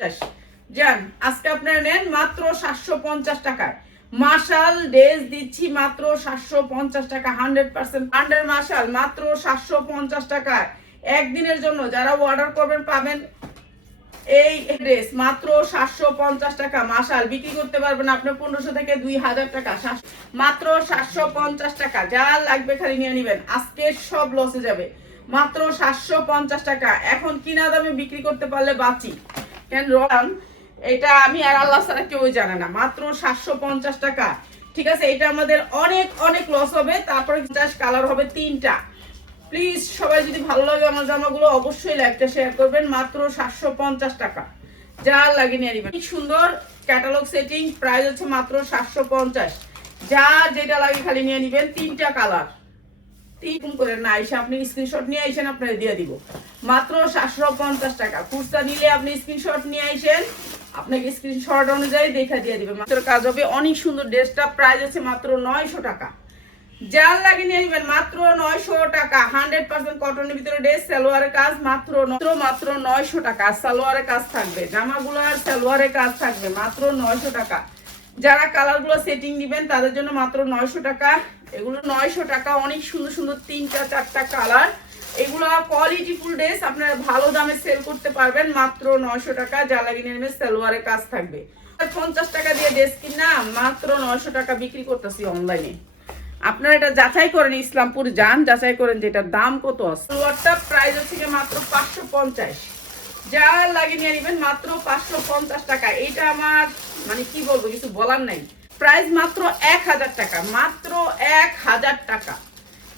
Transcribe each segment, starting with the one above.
যান আজকে আপনারা নেন মাত্র 750 টাকায় মাশাল ড্রেস দিচ্ছি মাত্র 750 টাকা 100% আন্ডার মাশাল মাত্র 750 টাকায় একদিনের জন্য যারা অর্ডার করবেন পাবেন এই ড্রেস মাত্র 750 টাকা মাশাল বিক্রি করতে পারবেন আপনি 1500 থেকে 2000 টাকা মাত্র 750 টাকা যা লাগবে খালি নিয়ে নেবেন আজকে সব লসে যাবে মাত্র 750 টাকা এখন কিনা দামে বিক্রি করতে পারলে বাঁচি কেন রন এটা আমি আর আল্লাহ ছাড়া কেউ জানে না মাত্র 750 টাকা ঠিক আছে এটা আমাদের অনেক অনেক লস হবে তারপরে 50 কালার হবে 3টা প্লিজ সবাই যদি ভালো লাগে আমার জামাগুলো অবশ্যই লাইকটা শেয়ার করবেন মাত্র 750 টাকা যা লাগে নিয়ে নেবেন কি সুন্দর ক্যাটালগ সেটিং প্রাইস হচ্ছে মাত্র 750 যা যেটা লাগে খালি নিয়ে নেবেন 3টা কালার তিন করে না এসে আপনি স্ক্রিনশট নিয়ে আইসেন আপনাকে দিয়ে দিব মাত্র 750 টাকা খুচরা নিলে আপনি স্ক্রিনশট নিয়ে আইসেন আপনাকে স্ক্রিনশট অনুযায়ী দেখা দিয়ে দিবে মাত্র কাজ হবে অনেক সুন্দর ড্রেসটা প্রাইস আছে মাত্র 900 টাকা যার লাগে নিয়ে নেবেন মাত্র 900 টাকা 100% কটনের ভিতরে ড্রেস সালোয়ারের কাজ মাত্র 900 টাকা সালোয়ারের কাজ থাকবে জামাগুলো আর সালোয়ারের কাজ থাকবে মাত্র 900 টাকা যারা কালারগুলো সেটিং দিবেন তাদের জন্য মাত্র 900 টাকা এগুলো 900 টাকা অনেক সুন্দর সুন্দর 3টা 4টা কালার এগুলো কোয়ালিটি ফুল ড্রেস আপনারা ভালো দামে সেল করতে পারবেন মাত্র 900 টাকা যা লাগে নিয়ে নেবেন সালোয়ারের কাজ থাকবে 50 টাকা দিয়ে ড্রেস কিনা মাত্র 900 টাকা বিক্রি করতেছি অনলাইনে আপনারা এটা যাচাই করেন ইসলামপুর যান যাচাই করেন যে এটার দাম কত আছে সালোয়ারটা প্রাইস হচ্ছে মাত্র 550 যা লাগে নিয়ে নেবেন মাত্র 550 টাকা এটা আমার মানে কি বলবো কিছু বলার নাই প্রাইস মাত্র 1000 টাকা মাত্র 1000 টাকা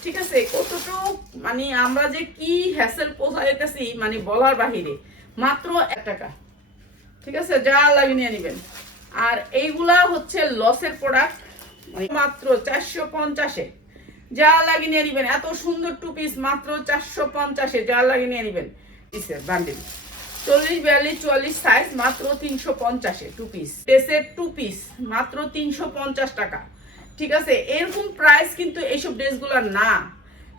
ঠিক আছে কতটুকু মানে আমরা যে কি হ্যাসেল পোষাইতেছি মানে বলার বাহিরে মাত্র 1 টাকা ঠিক আছে যা লাগে নিয়ে নেবেন আর এইগুলা হচ্ছে লসের প্রোডাক্ট মাত্র 450 এ যা লাগে নিয়ে নেবেন এত সুন্দর টু পিস মাত্র 450 এ যা লাগে নিয়ে নেবেন পিসের বান্ডিল 40 42 44 সাইজ মাত্র 350 এ টু পিস ড্রেসের টু পিস মাত্র 350 টাকা ঠিক আছে এরকম প্রাইস কিন্তু এইসব ড্রেসগুলো না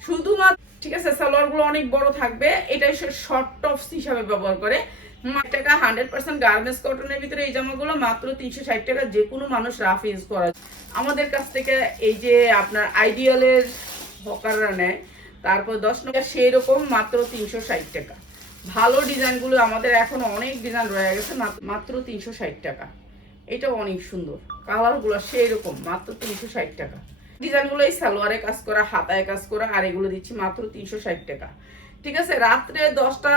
শুধুমাত্র ঠিক আছে সালোয়ারগুলো অনেক বড় থাকবে এটা শর্ট টপস হিসাবে ব্যবহার করে টাকা 100% গার্মেন্টস কটনের ভিতরে এই জামাগুলো মাত্র 360 টাকা যে কোনো মানুষ রাফ ইউজ করা আমাদের কাছ থেকে এই যে আপনার আইডিয়ালের হকাররা নেয় তারপর 10 টাকা সেই রকম মাত্র 360 টাকা ভালো ডিজাইনগুলো আমাদের এখন অনেক ডিজাইন রয়ে গেছে মাত্র 360 টাকা এটা অনেক সুন্দর কালারগুলো সেই রকম মাত্র 360 টাকা ডিজাইনগুলো এই সালোয়ারে কাজ করা হাতায় কাজ করা আর এগুলো দিচ্ছি মাত্র 360 টাকা ঠিক আছে রাত্রে 10টা